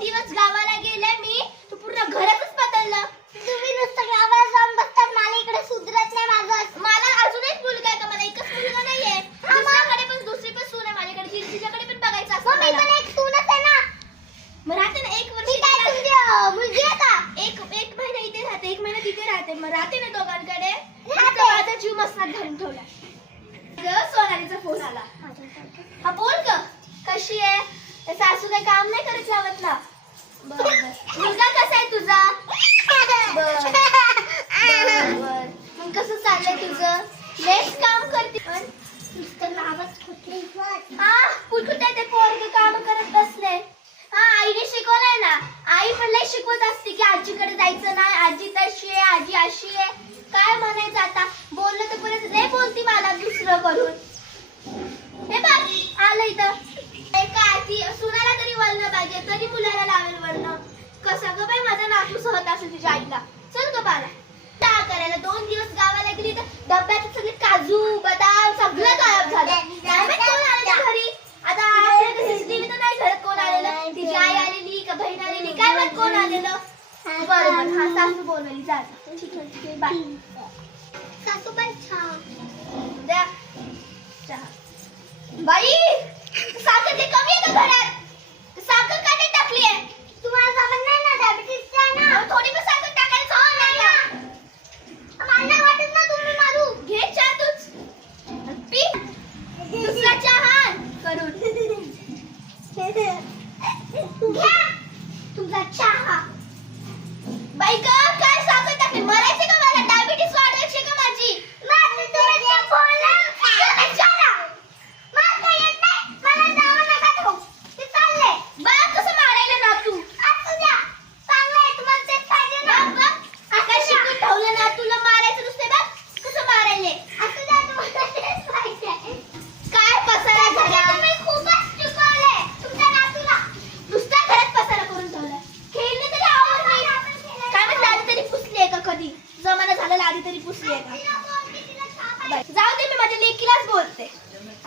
दिवस गावाला गेले मी, तू पूर्ण घरातच बदललं. तुम्ही नुसतं गावाला जाऊन बसतात, मला इकडे सुधरत नाही माझं. मला अजून एक मुलगा आहे का? मला एकच मुलगा नाहीये. दुसरी पण सून आहे माझ्याकडे. तिच्याकडे पण बघायचं असतं मग मी मला. पण एक सूनच आहे ना. मग राहते ना 1 वर्ष. मी काय तुमची मुलगी आहे का? एक महिना इथे राहते, 1 महिना तिथे राहते. मग राहते ना दोघांकडे. राहते. माझा जीव मसनात घालून ठेवला. सोनालीचा फोन आला. हा बोल ग, कशी आहे? सासू काही काम नाही करत लावत ना? बरं. मुलगा कसा आहे तुझा? बर. मग कसं चाललंय तुझं? लेस काम करते पण नुसतं नावच कुठली पण. हा कुठे ते पोरगे काम करत बसले. हा आईने शिकवलंय ना. आई पण लय शिकवत असते की आजीकडे जायचं नाही, आजी तशी आहे, आजी अशी आहे. काय म्हणायचं आता? बोललं तर परत लय बोलती मला दुसरं करून. हे बघ आलं इथं. काय ती सुनाला तरी वळणं पाहिजे, तरी मुलाला लावेल वळणं. कसं ग बाई माझा नातू सहत असेल तिच्या आईला. चल ग बाळा काय करायला. 2 दिवस गावाला गेली तर डब्यात सगळे काजू बदाम सगळं गायब झालं. काय माहित कोण आलेलं घरी. आता आपल्याकडे सीसीटीव्ही तर नाही घरात कोण आलेलं. तिची आई आलेली का बहीण आलेली काय माहित कोण आलेलं. बरोबर. हा सासू बोलवली. जा ठीक आहे बाय. सासू पण छान. द्या चहा. बाई साखर ते कमी आहे का घरात? साखर का नाही टाकली आहे? तुम्हाला जमत नाही ना, डायबिटीस आहे ना. थोडी पण साखर टाकायचं हो नाही ना. मला नाही वाटत ना तुम्ही मारू. घे चहा तूच पी. दुसरा चहा करून घ्या तुमचा चहा. बाई ग काय साखर टाकली? मरायचे का मला? डायबिटीस वाढवायची का माझी? माझं तुम्ही जे बोलला, विचारा. मला काही येत नाही. मला जाऊ नका तो. ते चालले. बघ कसं मारायला ना तू. असू द्या. चांगलं आहे, तुम्हाला तेच पाहिजे ना. बघ बघ आता शिकून ठेवलं ना तुला मारायचं नुसते. बघ कसं मारायले. असू द्या, तुम्हाला तेच पाहिजे. काय पसारा झाला. तुम्ही खूपच चुकवले तुमच्या नातूला. नुसता घरात पसारा करून ठेवला. खेळणे तरी आवड नाही. काय म्हणते आधी तरी पुसली आहे का कधी? जमाना झालेला आधी तरी पुसली आहे का? तिला बोल की तिला चहा जाऊ दे मी माझ्या लेकीलाच बोलते.